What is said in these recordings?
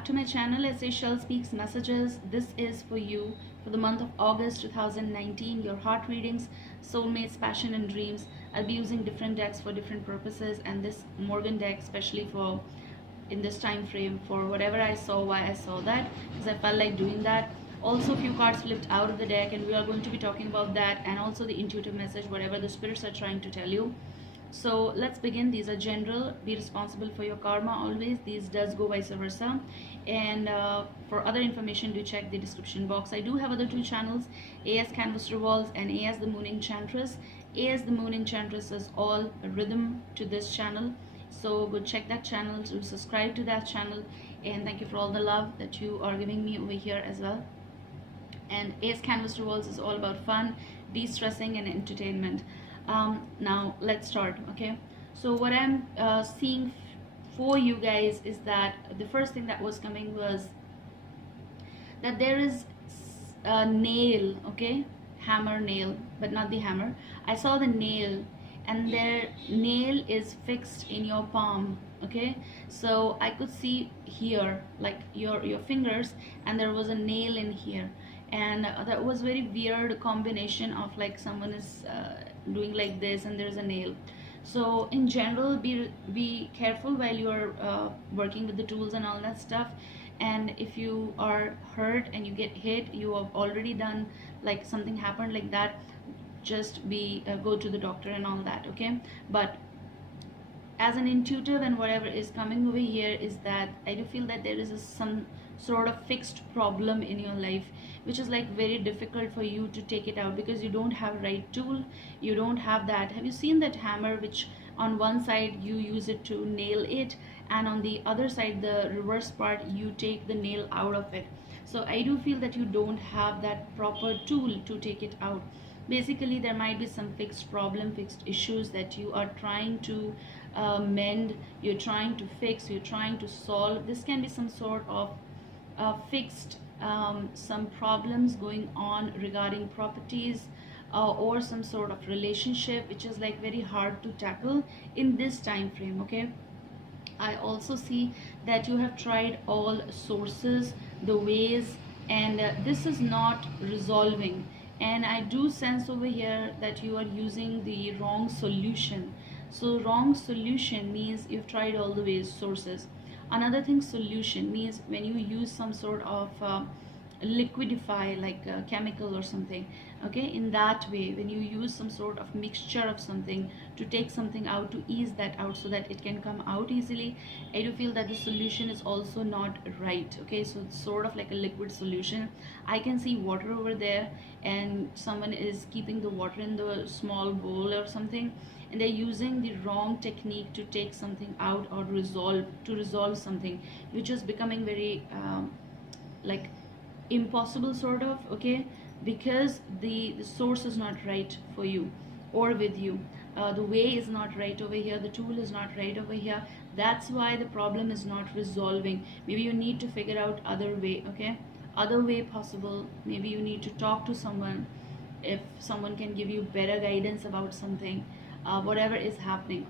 back to my channel, Sashell Speaks Messages. This is for you for the month of August 2019, your heart readings, soulmates, passion and dreams. I'll be using different decks for different purposes, and this Morgan deck especially for in this time frame for whatever I saw, why I saw that, because I felt like doing that. Also, a few cards flipped out of the deck, and we are going to be talking about that, and also the intuitive message, whatever the spirits are trying to tell you. So let's begin. These are general. Be responsible for your karma always. These does go vice versa. And for other information, do check the description box. I do have other two channels, AS Canvas Revolves and AS the Moon Enchantress. AS the Moon Enchantress is all rhythm to this channel, so go check that channel, to subscribe to that channel, and thank you for all the love that you are giving me over here as well. And AS Canvas Revolves is all about fun, de-stressing and entertainment. Now let's start. Okay, so what I'm seeing for you guys is that the first thing that was coming was that there is a nail, okay, hammer, nail, but not the hammer. I saw the nail, and their nail is fixed in your palm. Okay, so I could see here like your fingers, and there was a nail in here, and that was very weird combination of like someone is doing like this and there's a nail. So in general, be careful while you're working with the tools and all that stuff. And if you are hurt and you get hit, you have already done like something happened like that, just be go to the doctor and all that. Okay, but as an intuitive and whatever is coming over here is that I do feel that there is some sort of fixed problem in your life, which is like very difficult for you to take it out because you don't have right tool, you don't have that. Have you seen that hammer which on one side you use it to nail it, and on the other side, the reverse part, you take the nail out of it? So I do feel that you don't have that proper tool to take it out. Basically, there might be some fixed problem, fixed issues that you are trying to mend, you're trying to fix, you're trying to solve. This can be some sort of fixed some problems going on regarding properties or some sort of relationship, which is like very hard to tackle in this time frame. Okay, I also see that you have tried all sources, the ways, and this is not resolving. And I do sense over here that you are using the wrong solution. So wrong solution means you've tried all the ways, sources. Another thing, solution means when you use some sort of liquidify, like a chemical or something. Okay, in that way, when you use some sort of mixture of something to take something out, to ease that out so that it can come out easily, I do feel that the solution is also not right. Okay, so it's sort of like a liquid solution. I can see water over there, and someone is keeping the water in the small bowl or something, and they're using the wrong technique to take something out or resolve something, which is becoming very like impossible sort of. Okay, because the source is not right for you or with you, the way is not right over here, the tool is not right over here. That's why the problem is not resolving. Maybe you need to figure out other way. Okay, other way possible. Maybe you need to talk to someone, if someone can give you better guidance about something, whatever is happening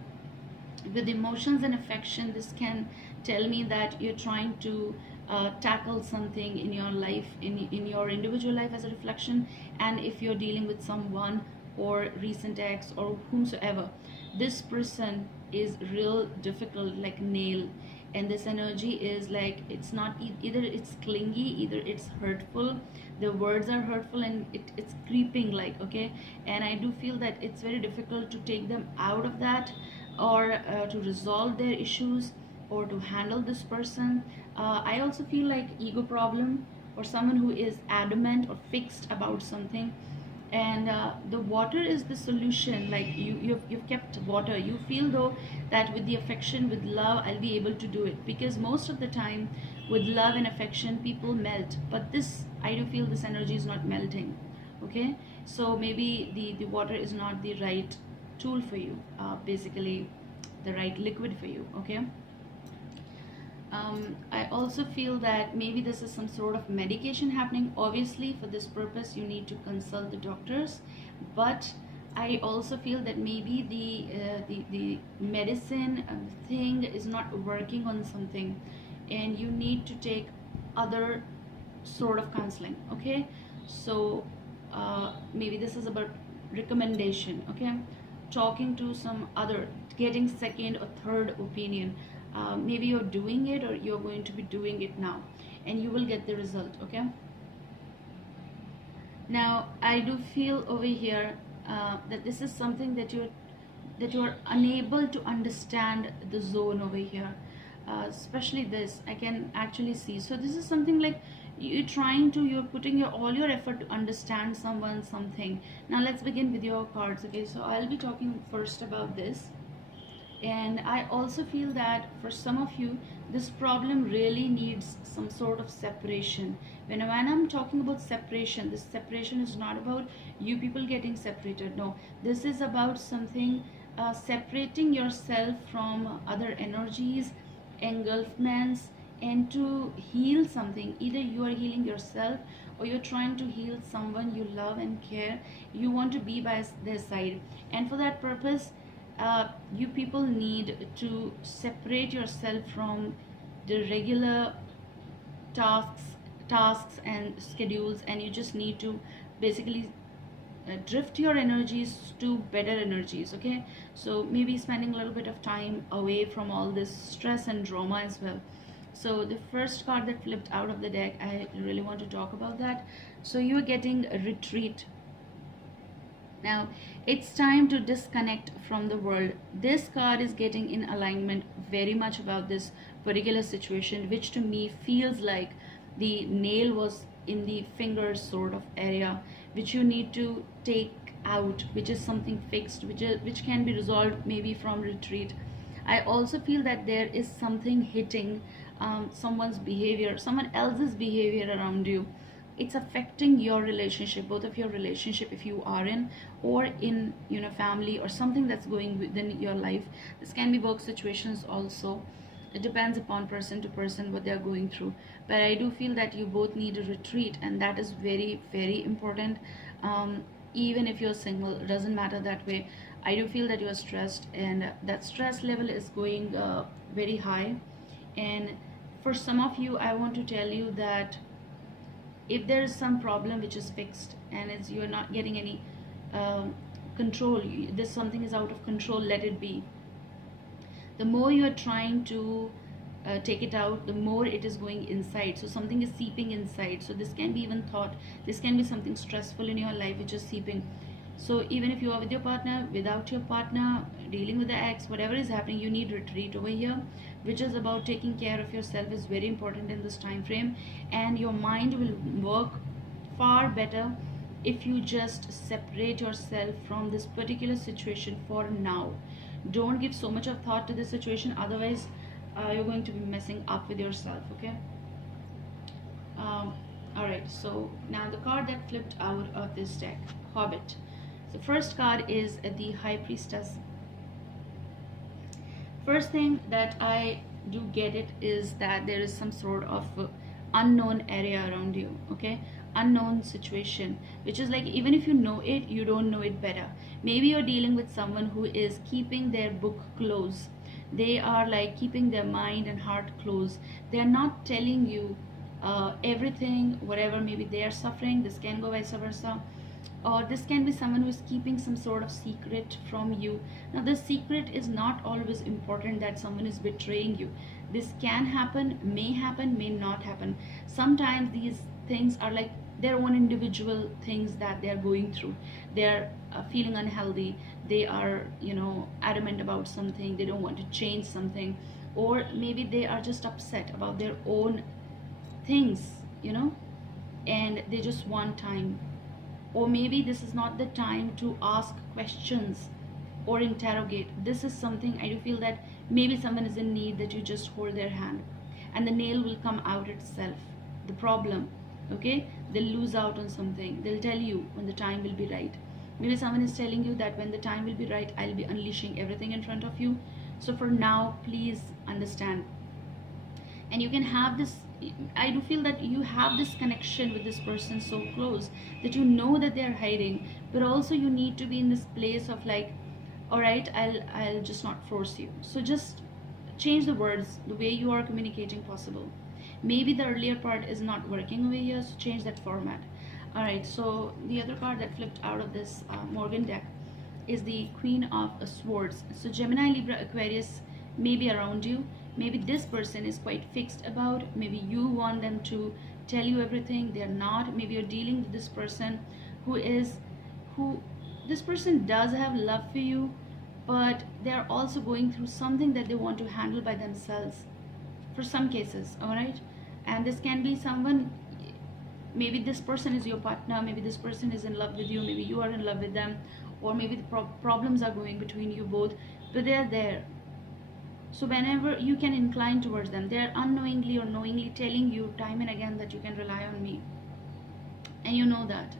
with emotions and affection. This can tell me that you're trying to tackle something in your life, in your individual life as a reflection. And if you're dealing with someone or recent ex or whomsoever, this person is real difficult, like nail. And this energy is like, it's not either it's clingy, either it's hurtful, the words are hurtful, and it's creeping like. Okay, and I do feel that it's very difficult to take them out of that, or to resolve their issues, or to handle this person. I also feel like ego problem, or someone who is adamant or fixed about something. And the water is the solution. Like you've kept water. You feel though that with the affection, with love, I'll be able to do it, because most of the time with love and affection people melt, but this, I do feel this energy is not melting. Okay, so maybe the water is not the right tool for you, basically the right liquid for you. Okay, I also feel that maybe this is some sort of medication happening. Obviously, for this purpose, you need to consult the doctors. But I also feel that maybe the medicine thing is not working on something and you need to take other sort of counseling. Okay, so maybe this is about recommendation. Okay, talking to some other, getting second or third opinion. Maybe you're doing it or you're going to be doing it now, and you will get the result. Okay, now I do feel over here that this is something that you're unable to understand the zone over here, especially this I can actually see. So this is something like you're putting all your effort to understand someone, something. Now let's begin with your cards. Okay, so I'll be talking first about this. And I also feel that for some of you, this problem really needs some sort of separation. When I'm talking about separation, this separation is not about you people getting separated. No, this is about something separating yourself from other energies, engulfments, and to heal something. Either you are healing yourself or you're trying to heal someone you love and care. You want to be by their side, and for that purpose, you people need to separate yourself from the regular tasks and schedules, and you just need to basically drift your energies to better energies. Okay, so maybe spending a little bit of time away from all this stress and drama as well. So the first card that flipped out of the deck, I really want to talk about that. So you're getting a retreat. Now it's time to disconnect from the world. This card is getting in alignment very much about this particular situation, which to me feels like the nail was in the finger sort of area, which you need to take out, which is something fixed, which can be resolved maybe from retreat. I also feel that there is something hitting someone's behavior, someone else's behavior around you. It's affecting your relationship, both of your relationship, if you are in or in family or something that's going within your life. This can be work situations also. It depends upon person to person what they are going through, but I do feel that you both need a retreat, and that is very, very important. Even if you're single, it doesn't matter that way. I do feel that you are stressed, and that stress level is going very high. And for some of you, I want to tell you that if there is some problem which is fixed and you're not getting any control, this something is out of control, let it be. The more you are trying to take it out, the more it is going inside. So something is seeping inside. So this can be even thought, this can be something stressful in your life which is seeping. So even if you are with your partner, without your partner, dealing with the ex, whatever is happening, you need retreat over here, which is about taking care of yourself, is very important in this time frame. And your mind will work far better if you just separate yourself from this particular situation for now. Don't give so much of thought to this situation, otherwise you're going to be messing up with yourself. Okay, all right, so now the card that flipped out of this deck, Hobbit. The first card is the High Priestess. First thing that I do get it is that there is some sort of unknown area around you. Okay, unknown situation, which is like, even if you know it, you don't know it better. Maybe you're dealing with someone who is keeping their book close. They are like keeping their mind and heart close. They're not telling you everything, whatever maybe they are suffering. This can go vice versa, or this can be someone who is keeping some sort of secret from you. Now the secret is not always important that someone is betraying you. This can happen, may not happen. Sometimes these things are like their own individual things that they are going through. They're feeling unhealthy, they are adamant about something, they don't want to change something, or maybe they are just upset about their own things, and they just want time. Or maybe this is not the time to ask questions or interrogate. This is something I do feel that maybe someone is in need, that you just hold their hand and the nail will come out itself, the problem. Okay, they'll lose out on something. They'll tell you when the time will be right. Maybe someone is telling you that when the time will be right, I'll be unleashing everything in front of you. So for now, please understand. And you can have this, I do feel that you have this connection with this person so close that you know that they're hiding, but also you need to be in this place of like, all right, I'll just not force you. So just change the words, the way you are communicating possible. Maybe the earlier part is not working over here, so change that format. All right, so the other card that flipped out of this Morgan deck is the Queen of Swords. So Gemini, Libra, Aquarius may be around you. Maybe this person is quite fixed about, maybe you want them to tell you everything, they're not. Maybe you're dealing with this person who this person does have love for you, but they're also going through something that they want to handle by themselves for some cases. All right, and this can be someone, maybe this person is your partner, maybe this person is in love with you, maybe you are in love with them, or maybe the problems are going between you both, but they're there. So whenever you can incline towards them, they're unknowingly or knowingly telling you time and again that you can rely on me, and you know that.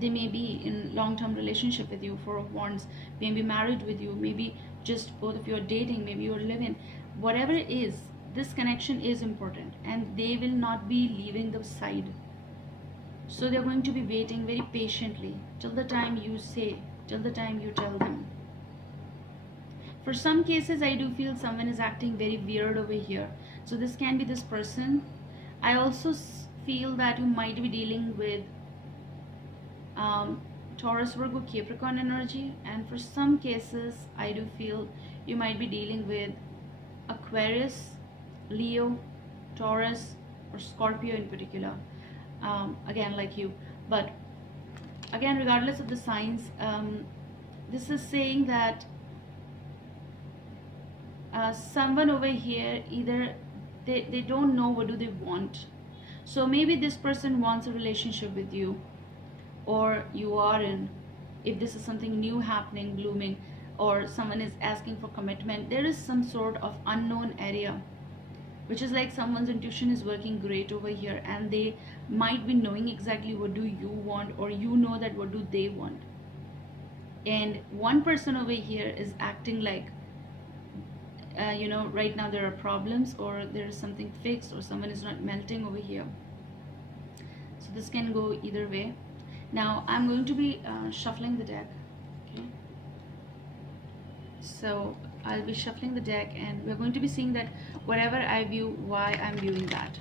They may be in long-term relationship with you, Four of Wands, maybe married with you, maybe just both of you are dating, maybe you're living. Whatever it is, this connection is important, and they will not be leaving the side. So they're going to be waiting very patiently till the time you say, till the time you tell them. For some cases, I do feel someone is acting very weird over here. So this can be this person. I also feel that you might be dealing with Taurus, Virgo, Capricorn energy. And for some cases, I do feel you might be dealing with Aquarius, Leo, Taurus, or Scorpio in particular. Again, like you. But again, regardless of the signs, this is saying that someone over here, either they don't know what do they want. So maybe this person wants a relationship with you, or you are in, if this is something new happening, blooming, or someone is asking for commitment, there is some sort of unknown area, which is like someone's intuition is working great over here, and they might be knowing exactly what do you want, or you know that what do they want. And one person over here is acting like, you know, right now there are problems, or there is something fixed, or someone is not melting over here. So this can go either way. Now I'm going to be shuffling the deck. Okay, so I'll be shuffling the deck, and we're going to be seeing that whatever I view, why I'm viewing that.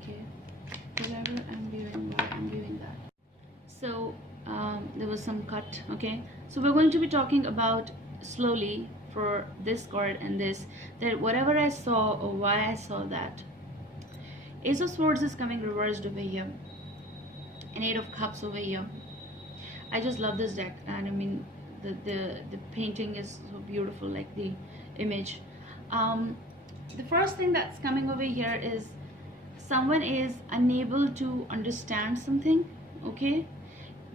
Okay, whatever I'm viewing, why I'm viewing that. So there was some cut. Okay, so we're going to be talking about slowly for this card and this, that whatever I saw or why I saw that. Ace of Swords is coming reversed over here, and Eight of Cups over here. I just love this deck, and I mean the painting is so beautiful, like the image. The first thing that's coming over here is someone is unable to understand something. Okay,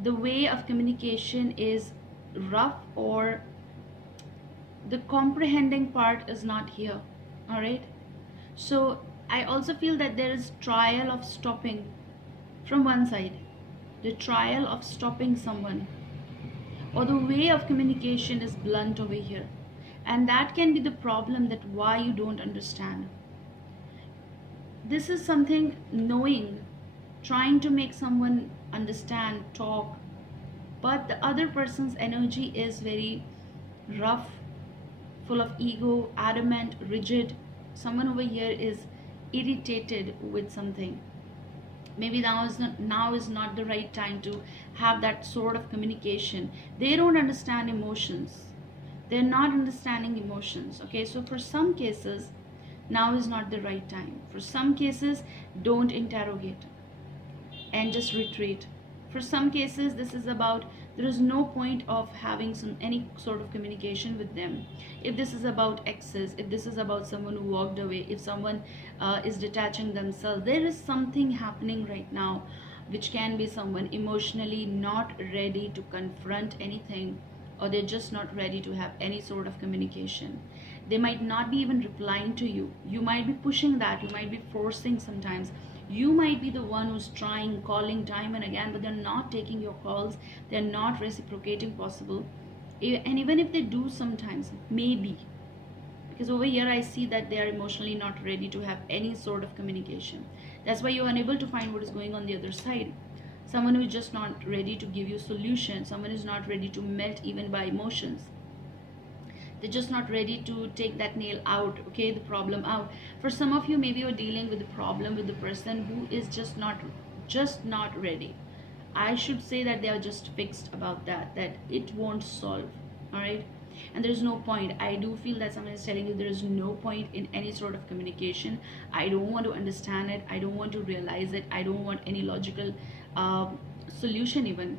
the way of communication is rough, or the comprehending part is not here. All right, so I also feel that there is trial of stopping from one side, the trial of stopping someone, or the way of communication is blunt over here, and that can be the problem, that why you don't understand. This is something knowing, trying to make someone understand, talk, but the other person's energy is very rough, full of ego, adamant, rigid. Someone over here is irritated with something. Maybe now is not the right time to have that sort of communication. They don't understand emotions. They're not understanding emotions. Okay, so for some cases, now is not the right time. For some cases, don't interrogate and just retreat. For some cases, this is about, there is no point of having any sort of communication with them. If this is about exes, if this is about someone who walked away, if someone is detaching themselves, there is something happening right now, which can be someone emotionally not ready to confront anything, or they're just not ready to have any sort of communication. They might not be even replying to you. You might be pushing that, you might be forcing sometimes. You might be the one who's trying, calling time and again, but they're not taking your calls. They're not reciprocating possible. And even if they do sometimes, maybe because over here I see that they are emotionally not ready to have any sort of communication. That's why you're unable to find what is going on the other side. Someone who is just not ready to give you solution, someone who is not ready to melt even by emotions. They're just not ready to take that nail out, okay, the problem out. For some of you, maybe you're dealing with the problem with the person who is just not ready. I should say that they are just fixed about that it won't solve. All right, and there's no point. I do feel that someone is telling you there is no point in any sort of communication. I don't want to understand it, I don't want to realize it, I don't want any logical solution even.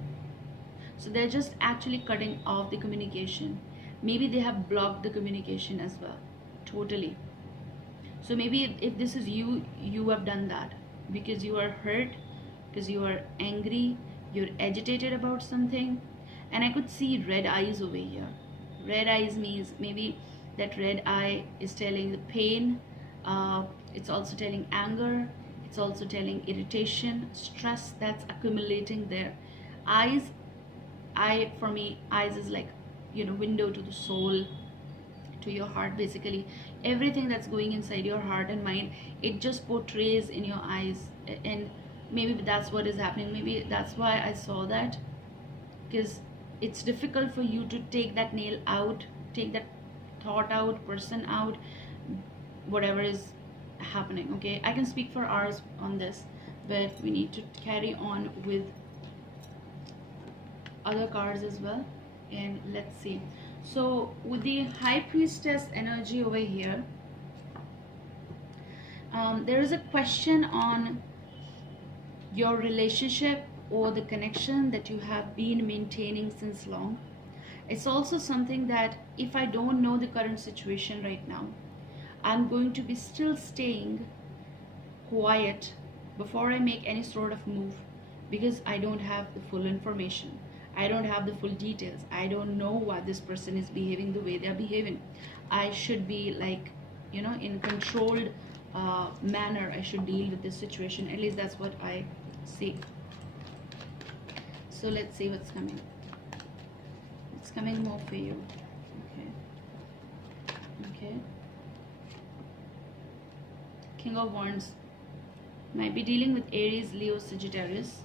So they're just actually cutting off the communication. Maybe they have blocked the communication as well, totally. So maybe if this is you, you have done that because you are hurt, because you are angry, you're agitated about something. And I could see red eyes over here. Red eyes means maybe that red eye is telling the pain. It's also telling anger. It's also telling irritation, stress that's accumulating there. Eyes, for me, eyes is like, window to the soul, to your heart. Basically everything that's going inside your heart and mind, it just portrays in your eyes. And maybe that's what is happening. Maybe that's why I saw that, because it's difficult for you to take that nail out, take that thought out, person out, whatever is happening. Okay, I can speak for hours on this, but we need to carry on with other cards as well. And let's see. So with the High Priestess energy over here, there is a question on your relationship or the connection that you have been maintaining since long. It's also something that if I don't know the current situation right now, I'm going to be still staying quiet before I make any sort of move, because I don't have the full information. I don't have the full details. I don't know why this person is behaving the way they're behaving. I should be like, in controlled manner. I should deal with this situation. At least that's what I see. So let's see what's coming. It's coming more for you. Okay. King of Wands. Might be dealing with Aries, Leo, Sagittarius.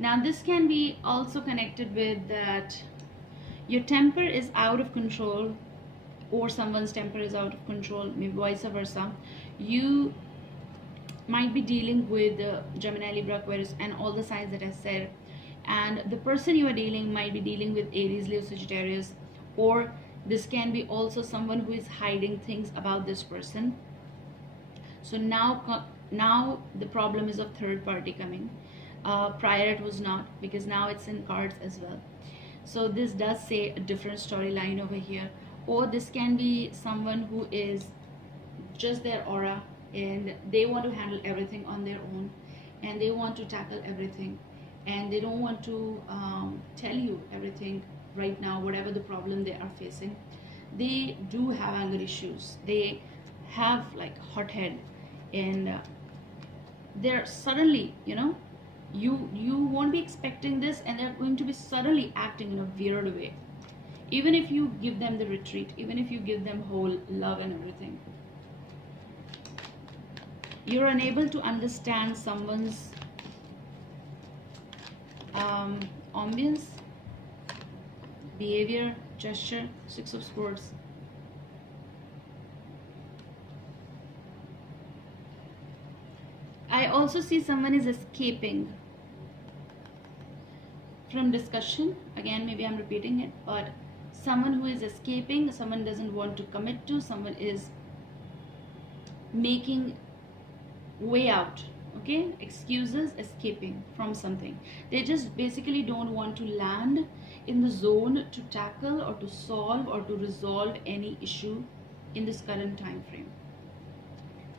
Now this can be also connected with that your temper is out of control, or someone's temper is out of control, maybe vice versa. You might be dealing with Gemini, Libra, Aquarius, and all the signs that I said. And the person you are dealing might be dealing with Aries, Leo, Sagittarius, or this can be also someone who is hiding things about this person. So now the problem is of third party coming. Prior it was not, because now it's in cards as well. So this does say a different storyline over here. Or this can be someone who is just their aura and they want to handle everything on their own, and they want to tackle everything, and they don't want to tell you everything right now, whatever the problem they are facing. They do have anger issues, they have like hot head, and they're suddenly, you won't be expecting this, and they're going to be suddenly acting in a weird way, even if you give them the retreat, even if you give them whole love and everything. You're unable to understand someone's ambience, behavior, gesture. Six of Swords. I also see someone is escaping from discussion. Again, maybe I'm repeating it, but someone who is escaping, someone doesn't want to commit to, someone is making way out, okay, excuses, escaping from something. They just basically don't want to land in the zone to tackle or to solve or to resolve any issue in this current time frame.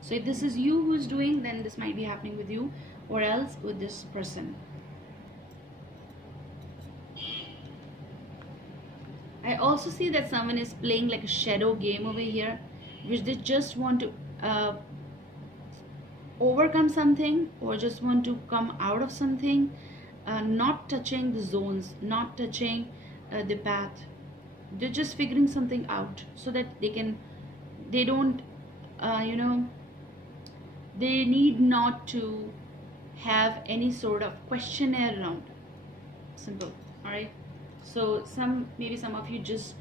So if this is you who's doing, then this might be happening with you, or else with this person. I also see that someone is playing like a shadow game over here, which they just want to overcome something, or just want to come out of something, not touching the zones, not touching the path. They're just figuring something out so that they can they don't, you know, they need not to have any sort of questionnaire around. Simple. All right. So maybe some of you just,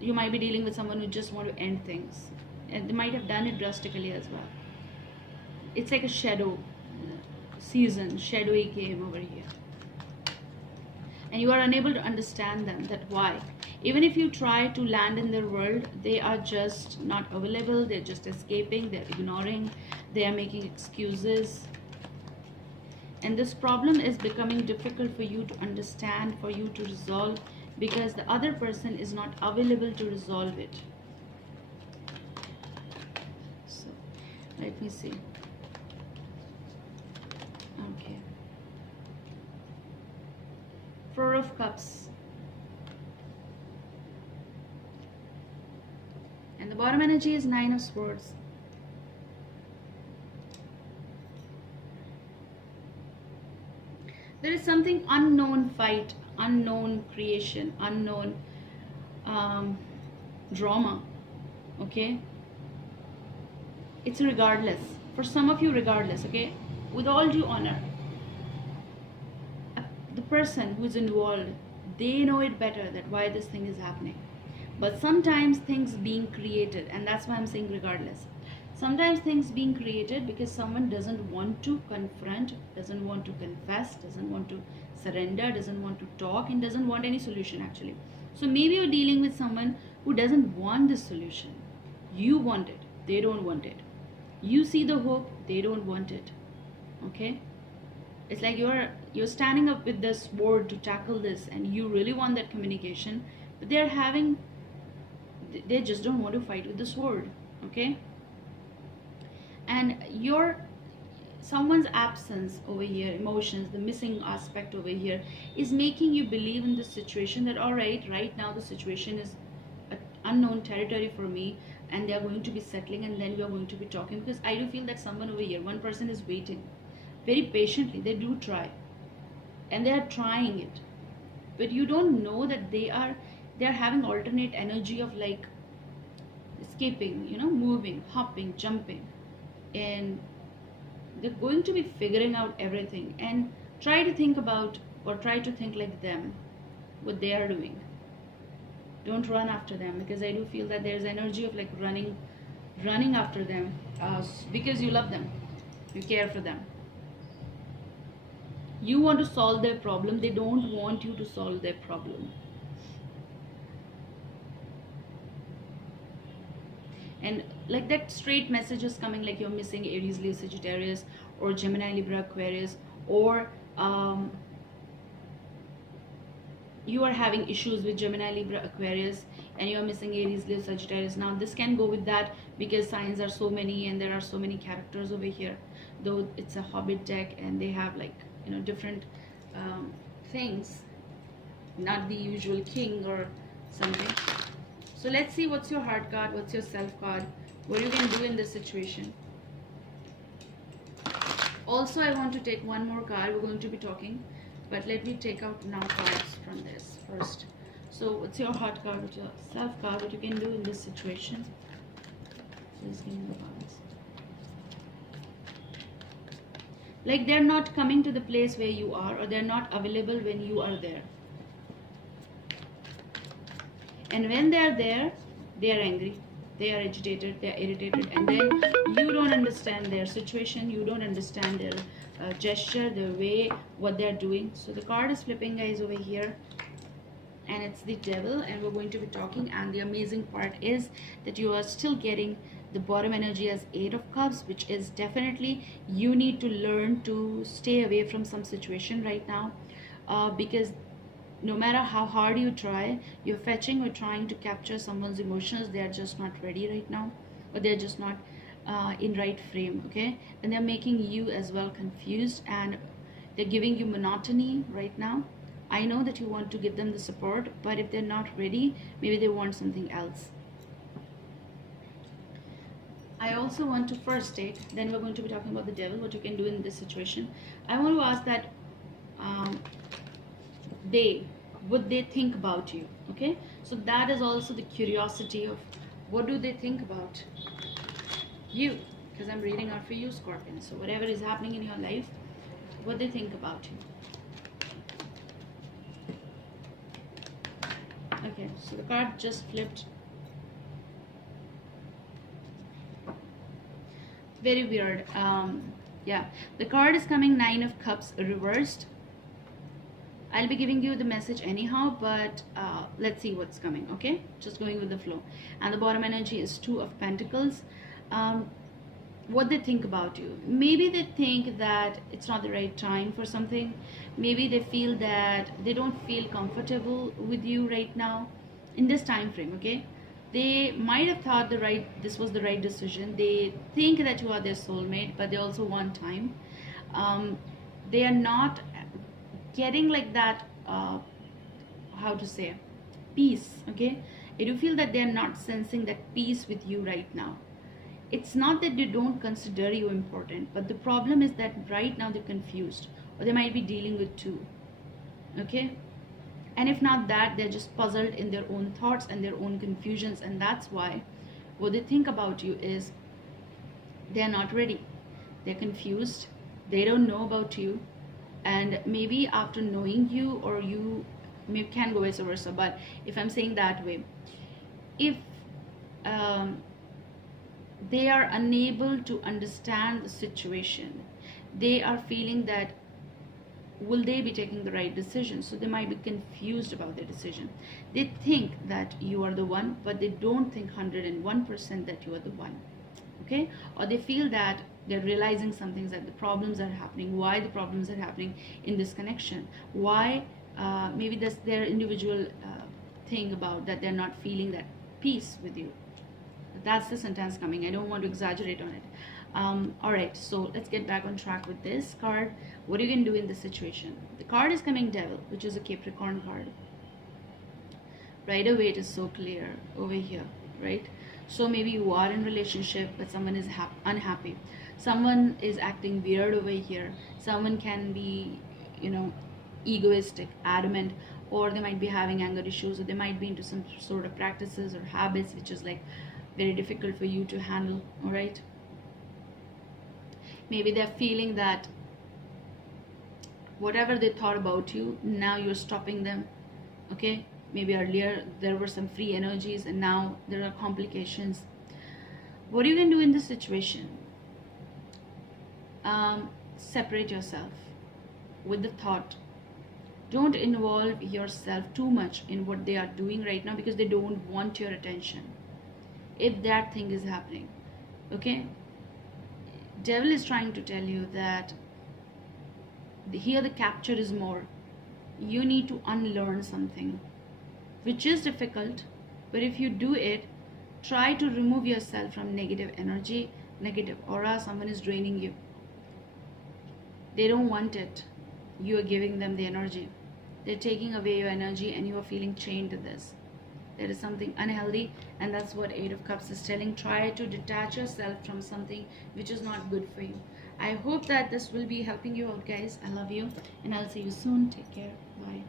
you might be dealing with someone who just want to end things, and they might have done it drastically as well. It's like a shadow season, shadowy game over here, and you are unable to understand them, that why. Even if you try to land in their world, they are just not available, they're just escaping, they're ignoring, they are making excuses. And this problem is becoming difficult for you to understand, for you to resolve, because the other person is not available to resolve it. So let me see. Okay. Four of Cups. And the bottom energy is Nine of Swords. There is something unknown fight, unknown creation, unknown drama. Okay? It's regardless. For some of you, regardless. Okay? With all due honor, the person who is involved, they know it better, that why this thing is happening. But sometimes things being created, and that's why I'm saying regardless. Sometimes things being created because someone doesn't want to confront, doesn't want to confess, doesn't want to surrender, doesn't want to talk, and doesn't want any solution actually. So maybe you're dealing with someone who doesn't want this solution. You want it, they don't want it. You see the hope, they don't want it. Okay? It's like you're standing up with this sword to tackle this, and you really want that communication, but they just don't want to fight with the sword. Okay? And someone's absence over here, emotions, the missing aspect over here, is making you believe in this situation that all right now the situation is unknown territory for me, and they are going to be settling, and then we are going to be talking. Because I do feel that someone over here, one person is waiting very patiently. They do try, and they are trying it, but you don't know that they are having alternate energy of like escaping, you know, moving, hopping, jumping, and they're going to be figuring out everything. And try to think like them, what they are doing. Don't run after them, because I do feel that there's energy of like running after them, because you love them, you care for them, you want to solve their problem, they don't want you to solve their problem. And like that straight message is coming, like you're missing Aries, Leo, Sagittarius, or Gemini, Libra, Aquarius, or you are having issues with Gemini, Libra, Aquarius, and you're missing Aries, Leo, Sagittarius. Now this can go with that, because signs are so many and there are so many characters over here, though it's a Hobbit deck and they have like, you know, different things, not the usual king or something. So let's see what's your heart card, what's your self card, what you can do in this situation. Also, I want to take one more card. We're going to be talking, but let me take out now cards from this first. So what's your heart card, what's your self card, what you can do in this situation? Please give me the cards. Like they're not coming to the place where you are, or they're not available when you are there. And when they are there, they are angry, they are agitated, they are irritated, and then you don't understand their situation, you don't understand their gesture, their way, what they are doing. So the card is flipping, guys, over here, and it's the Devil, and we're going to be talking. And the amazing part is that you are still getting the bottom energy as Eight of Cups, which is definitely you need to learn to stay away from some situation right now, because no matter how hard you try, you're fetching or trying to capture someone's emotions, they are just not ready right now, or they're just not in right frame. Okay? And they're making you as well confused, and they're giving you monotony right now. I know that you want to give them the support, but if they're not ready, maybe they want something else. I also want to first state, then we're going to be talking about the Devil, what you can do in this situation. I want to ask that would they think about you? Okay, so that is also the curiosity of What do they think about you? Because I'm reading out for you, Scorpion. So whatever is happening in your life, what they think about you. Okay, so the card just flipped. Very weird. Yeah, the card is coming 9 of Cups reversed. I'll be giving you the message anyhow, but let's see what's coming. Okay, just going with the flow. And the bottom energy is 2 of Pentacles. What they think about you, maybe they think that it's not the right time for something. Maybe they feel that they don't feel comfortable with you right now in this time frame. Okay, they might have thought this was the right decision. They think that you are their soulmate, but they also want time. They are not getting like that how to say, peace. Okay, I do feel that they are not sensing that peace with you right now. It's not that they don't consider you important, but the problem is that right now they're confused, or they might be dealing with 2. Okay, and if not that, they're just puzzled in their own thoughts and their own confusions, and that's why what they think about you is they're not ready, they're confused, they don't know about you. And maybe after knowing you, or you maybe can go vice versa, but if I'm saying that way, if they are unable to understand the situation, they are feeling that will they be taking the right decision, so they might be confused about their decision. They think that you are the one, but they don't think 101% that you are the one. Okay, or they feel that they're realizing some things, that the problems are happening, why the problems are happening in this connection, why maybe that's their individual thing about that they're not feeling that peace with you. That's the sentence coming. I don't want to exaggerate on it. All right, so let's get back on track with this card. What are you going to do in this situation? The card is coming Devil, which is a Capricorn card. Right away, it is so clear over here, right? So maybe you are in relationship, but someone is unhappy. Someone is acting weird over here. Someone can be, egoistic, adamant, or they might be having anger issues, or they might be into some sort of practices or habits which is like very difficult for you to handle. All right, maybe they're feeling that whatever they thought about you, now you're stopping them. Okay, maybe earlier there were some free energies and now there are complications. What you can do in this situation, separate yourself with the thought. Don't involve yourself too much in what they are doing right now, because they don't want your attention if that thing is happening. Okay, Devil is trying to tell you that here the capture is more. You need to unlearn something, which is difficult, but if you do it, try to remove yourself from negative energy, negative aura. Someone is draining you. They don't want it. You are giving them the energy. They're taking away your energy and you are feeling chained to this. There is something unhealthy, and that's what 8 of Cups is telling. Try to detach yourself from something which is not good for you. I hope that this will be helping you out, guys. I love you, and I'll see you soon. Take care. Bye.